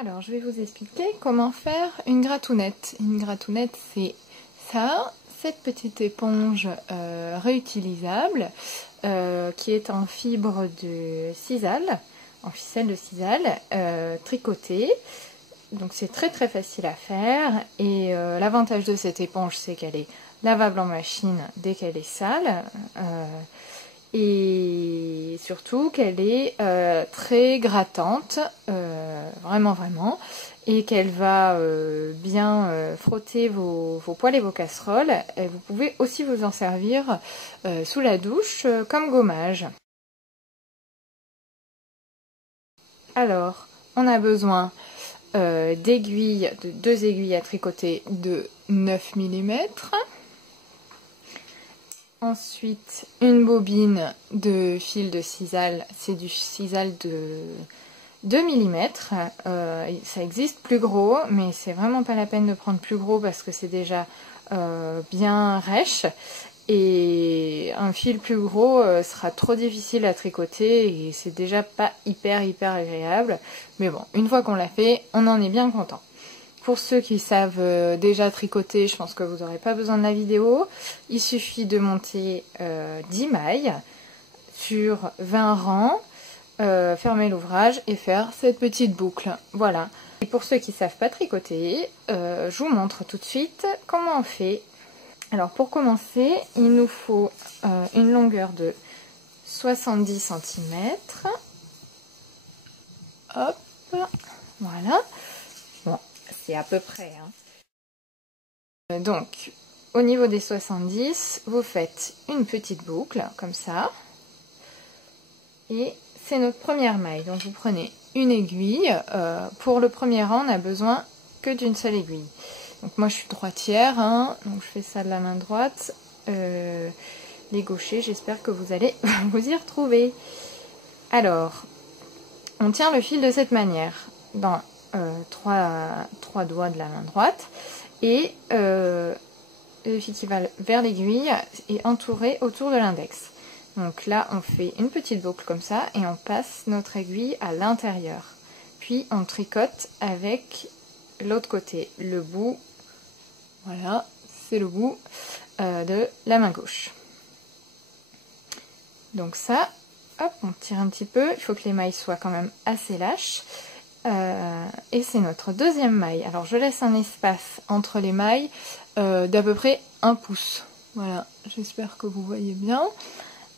Alors, je vais vous expliquer comment faire une gratounette. Une gratounette, c'est ça, cette petite éponge réutilisable qui est en fibre de sisal, en ficelle de sisal, tricotée. Donc c'est très très facile à faire et l'avantage de cette éponge, c'est qu'elle est lavable en machine dès qu'elle est sale. Et surtout qu'elle est très grattante, vraiment, et qu'elle va bien frotter vos poêles et vos casseroles. Et vous pouvez aussi vous en servir sous la douche comme gommage. Alors, on a besoin d'aiguilles, de 2 aiguilles à tricoter de 9 mm. Ensuite, une bobine de fil de sisal, c'est du sisal de 2 mm. Ça existe plus gros, mais c'est vraiment pas la peine de prendre plus gros parce que c'est déjà bien rêche. Et un fil plus gros sera trop difficile à tricoter et c'est déjà pas hyper agréable. Mais bon, une fois qu'on l'a fait, on en est bien content. Pour ceux qui savent déjà tricoter, je pense que vous n'aurez pas besoin de la vidéo. Il suffit de monter 10 mailles sur 20 rangs, fermer l'ouvrage et faire cette petite boucle. Voilà. Et pour ceux qui ne savent pas tricoter, je vous montre tout de suite comment on fait. Alors pour commencer, il nous faut une longueur de 70 cm. Hop, voilà. Bon, c'est à peu près. Hein. Donc, au niveau des 70, vous faites une petite boucle, comme ça. Et c'est notre première maille. Donc vous prenez une aiguille. Pour le premier rang, on n'a besoin que d'une seule aiguille. Donc moi je suis droitière, hein, donc je fais ça de la main droite. Les gauchers, j'espère que vous allez vous y retrouver. Alors, on tient le fil de cette manière, dans trois doigts de la main droite. Et le fil qui va vers l'aiguille est entouré autour de l'index. Donc là, on fait une petite boucle comme ça et on passe notre aiguille à l'intérieur. Puis on tricote avec l'autre côté, le bout. Voilà, c'est le bout de la main gauche. Donc ça, hop, on tire un petit peu. Il faut que les mailles soient quand même assez lâches. Et c'est notre deuxième maille. Alors je laisse un espace entre les mailles d'à peu près 1 pouce. Voilà, j'espère que vous voyez bien.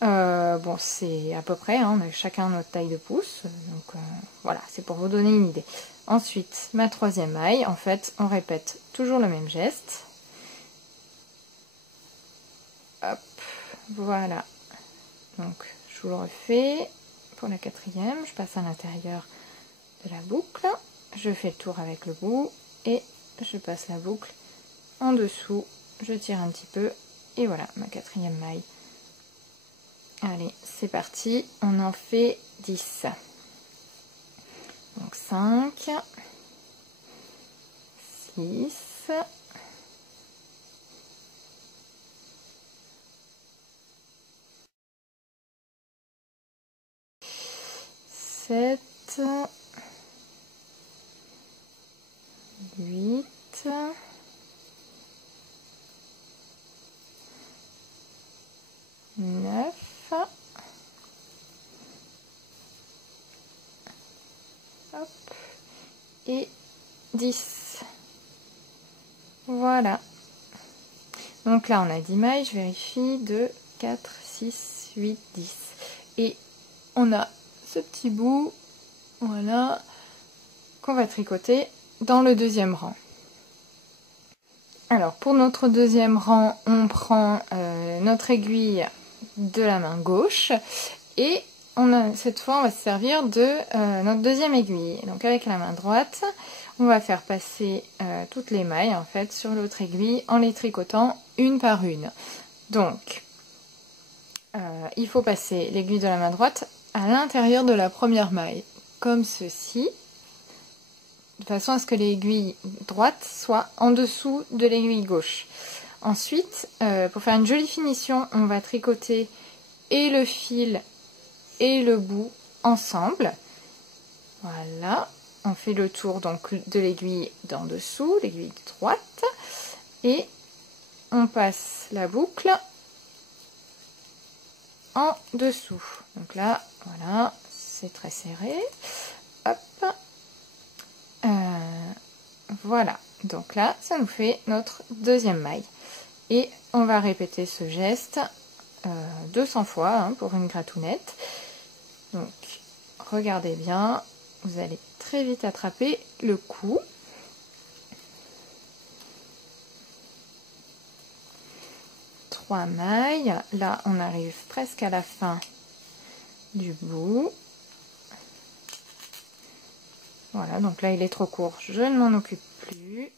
Bon, c'est à peu près, hein, on a chacun notre taille de pouce. Donc voilà, c'est pour vous donner une idée. Ensuite, ma troisième maille, en fait, on répète toujours le même geste. Hop, voilà. Donc, je vous le refais. Pour la quatrième, je passe à l'intérieur de la boucle. Je fais le tour avec le bout et je passe la boucle en dessous. Je tire un petit peu et voilà, ma quatrième maille. Allez, c'est parti. On en fait 10. Donc 5, 6, 7, 8, 9, hop, et 10. Voilà. Donc là, on a 10 mailles, je vérifie, 2, 4, 6, 8, 10. Et on a ce petit bout, voilà, qu'on va tricoter dans le deuxième rang. Alors, pour notre deuxième rang, on prend notre aiguille de la main gauche et cette fois, on va se servir de notre deuxième aiguille. Donc, avec la main droite, on va faire passer toutes les mailles, en fait, sur l'autre aiguille en les tricotant une par une. Donc, il faut passer l'aiguille de la main droite à l'intérieur de la première maille, comme ceci, de façon à ce que l'aiguille droite soit en dessous de l'aiguille gauche. Ensuite, pour faire une jolie finition, on va tricoter et le fil et le bout ensemble. Voilà. on fait le tour donc de l'aiguille d'en dessous, l'aiguille droite, et on passe la boucle en dessous. Donc là, voilà, c'est très serré. Hop. Voilà. Donc là, ça nous fait notre deuxième maille. Et on va répéter ce geste 200 fois hein, pour une gratounette. Donc, regardez bien, vous allez très vite attraper le coup. Trois mailles. Là, on arrive presque à la fin du bout. Voilà, donc là, il est trop court. Je ne m'en occupe plus.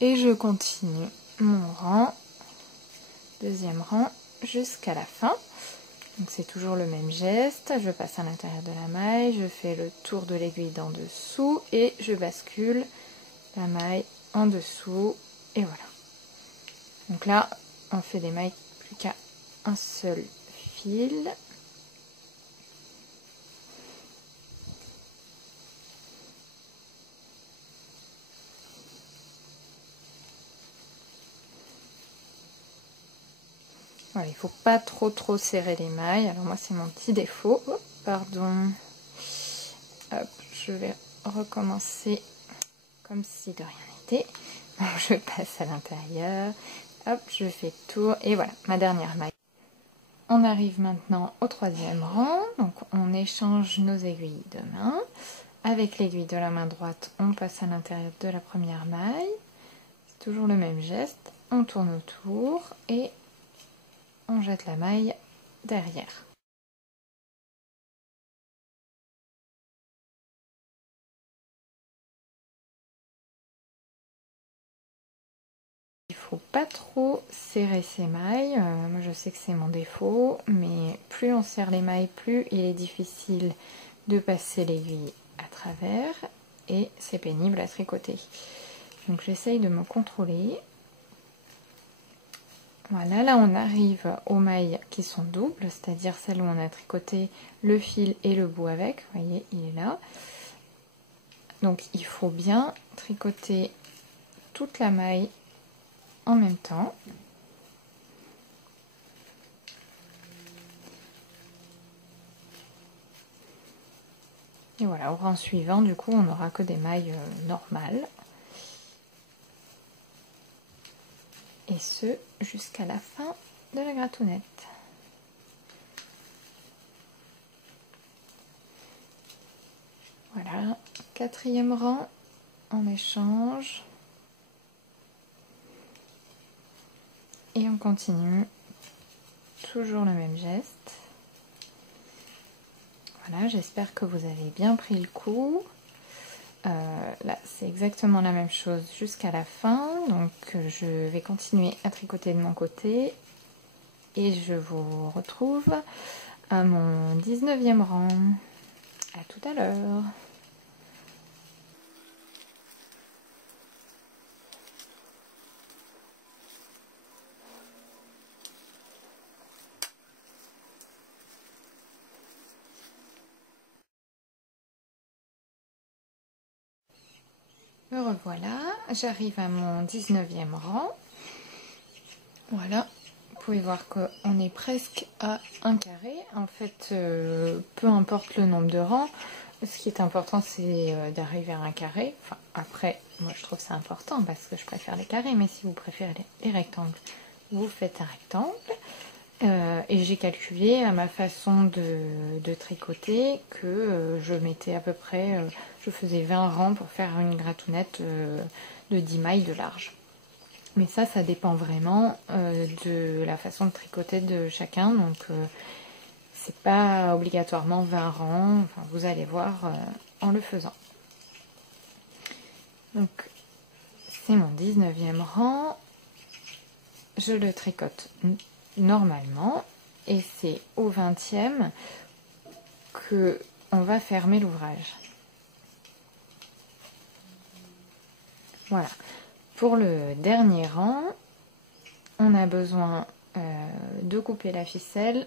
Et je continue mon rang, deuxième rang, jusqu'à la fin. Donc c'est toujours le même geste. Je passe à l'intérieur de la maille, je fais le tour de l'aiguille d'en dessous et je bascule la maille en dessous. Et voilà. Donc là, on fait des mailles plus qu'à un seul fil. Voilà, il ne faut pas trop serrer les mailles. Alors moi, c'est mon petit défaut. Oh, pardon. Hop, je vais recommencer comme si de rien n'était. Donc je passe à l'intérieur. Hop, je fais le tour. Et voilà, ma dernière maille. On arrive maintenant au troisième rang. Donc on échange nos aiguilles de main. Avec l'aiguille de la main droite, on passe à l'intérieur de la première maille. C'est toujours le même geste. On tourne autour et on jette la maille derrière. Il faut pas trop serrer ses mailles. Moi je sais que c'est mon défaut, mais plus on serre les mailles, plus il est difficile de passer l'aiguille à travers et c'est pénible à tricoter. Donc j'essaye de me contrôler. Voilà, là on arrive aux mailles qui sont doubles, c'est-à-dire celles où on a tricoté le fil et le bout avec. Vous voyez, il est là. Donc il faut bien tricoter toute la maille en même temps. Et voilà, au rang suivant, du coup, on n'aura que des mailles normales. Et ce, jusqu'à la fin de la gratounette. Voilà, quatrième rang, on échange. Et on continue. Toujours le même geste. Voilà, j'espère que vous avez bien pris le coup. Là, c'est exactement la même chose jusqu'à la fin. Donc, je vais continuer à tricoter de mon côté. Et je vous retrouve à mon 19e rang. À tout à l'heure. Me revoilà, j'arrive à mon 19e rang. Voilà, vous pouvez voir qu'on est presque à un carré. En fait, peu importe le nombre de rangs, ce qui est important c'est d'arriver à un carré. Enfin, après, moi je trouve ça important parce que je préfère les carrés, mais si vous préférez les rectangles, vous faites un rectangle. Et j'ai calculé à ma façon de tricoter que je mettais à peu près, je faisais 20 rangs pour faire une gratounette de 10 mailles de large. Mais ça dépend vraiment de la façon de tricoter de chacun, donc c'est pas obligatoirement 20 rangs, enfin, vous allez voir en le faisant. Donc c'est mon 19e rang, je le tricote normalement et c'est au 20e que on va fermer l'ouvrage. Voilà. Pour le dernier rang, on a besoin de couper la ficelle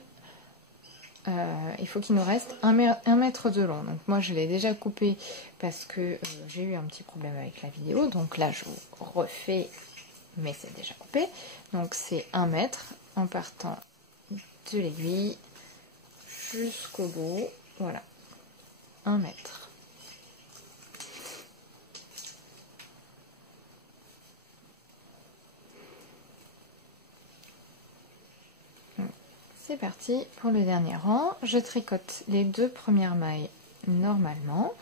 il faut qu'il nous reste 1 mètre de long. Donc moi je l'ai déjà coupé parce que j'ai eu un petit problème avec la vidéo. Donc là je vous refais, mais c'est déjà coupé. Donc c'est 1 mètre en partant de l'aiguille jusqu'au bout. Voilà, 1 mètre. C'est parti pour le dernier rang. Je tricote les 2 premières mailles normalement.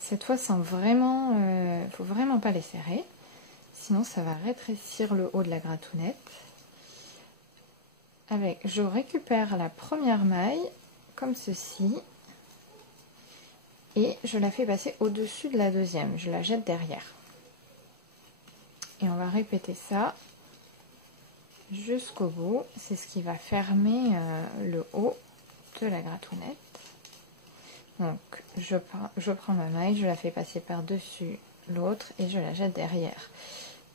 Cette fois sans vraiment, faut vraiment pas les serrer, sinon ça va rétrécir le haut de la gratounette. Je récupère la première maille comme ceci et je la fais passer au-dessus de la deuxième. Je la jette derrière. Et on va répéter ça jusqu'au bout. C'est ce qui va fermer le haut de la gratounette. Donc je prends ma maille, je la fais passer par-dessus l'autre et je la jette derrière.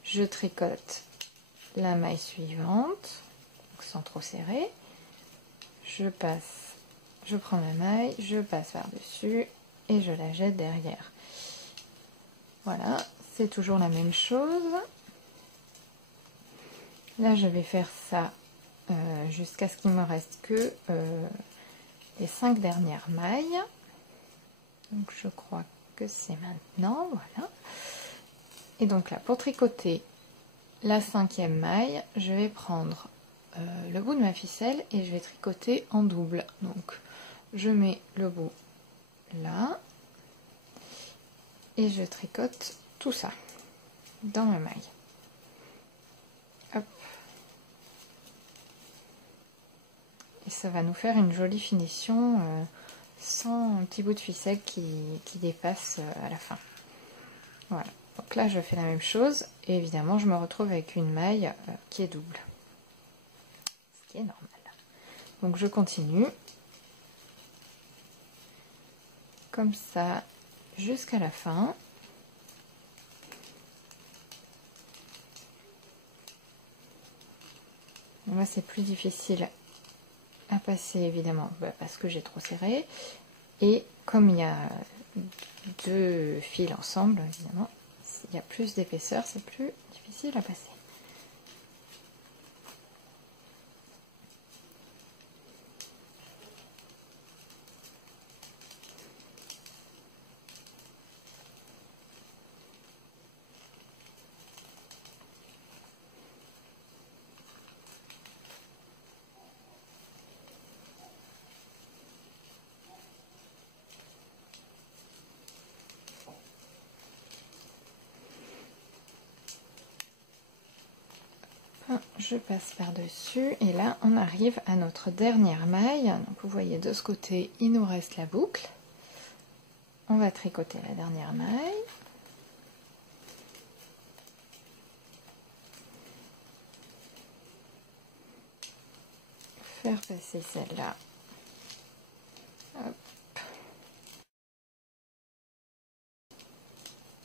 Je tricote la maille suivante, donc sans trop serrer. Je prends ma maille, je passe par-dessus et je la jette derrière. Voilà, c'est toujours la même chose. Là, je vais faire ça jusqu'à ce qu'il me reste que les 5 dernières mailles. Donc, je crois que c'est maintenant, voilà. Et donc là, pour tricoter la 5e maille, je vais prendre le bout de ma ficelle et je vais tricoter en double. Donc, je mets le bout là et je tricote tout ça dans ma maille. Hop. Et ça va nous faire une jolie finition sans un petit bout de ficelle qui dépasse à la fin. Voilà. Donc là, je fais la même chose et évidemment, je me retrouve avec une maille qui est double. Ce qui est normal. Donc je continue comme ça jusqu'à la fin. Là, c'est plus difficile à passer évidemment parce que j'ai trop serré. Et comme il y a 2 fils ensemble, évidemment, il y a plus d'épaisseur, c'est plus difficile à passer. Je passe par-dessus et là on arrive à notre dernière maille. Donc vous voyez de ce côté il nous reste la boucle. On va tricoter la dernière maille. Faire passer celle-là.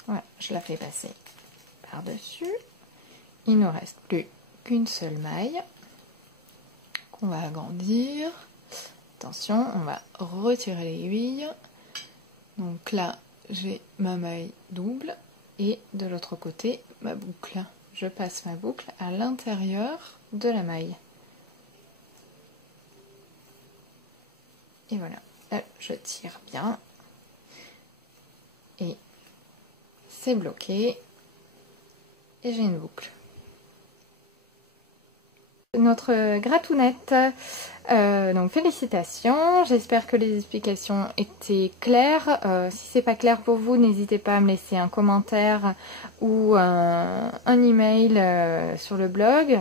Voilà, je la fais passer par-dessus. Il ne reste plus qu'une seule maille qu'on va agrandir. Attention, on va retirer l'aiguille. Donc là, j'ai ma maille double et de l'autre côté, ma boucle. Je passe ma boucle à l'intérieur de la maille. Et voilà, là, je tire bien. Et c'est bloqué. Et j'ai une boucle. Notre gratounette, donc félicitations, j'espère que les explications étaient claires. Si c'est pas clair pour vous, n'hésitez pas à me laisser un commentaire ou un email sur le blog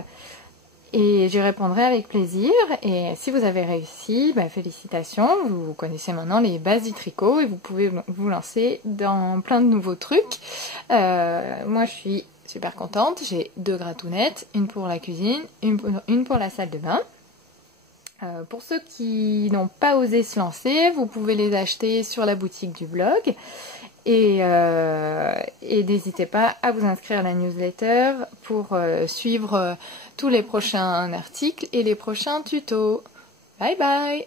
et j'y répondrai avec plaisir. Et si vous avez réussi, félicitations, vous connaissez maintenant les bases du tricot et vous pouvez vous lancer dans plein de nouveaux trucs. Moi je suis super contente, j'ai 2 gratounettes, une pour la cuisine, une pour la salle de bain. Pour ceux qui n'ont pas osé se lancer, vous pouvez les acheter sur la boutique du blog. Et n'hésitez pas à vous inscrire à la newsletter pour suivre tous les prochains articles et les prochains tutos. Bye bye!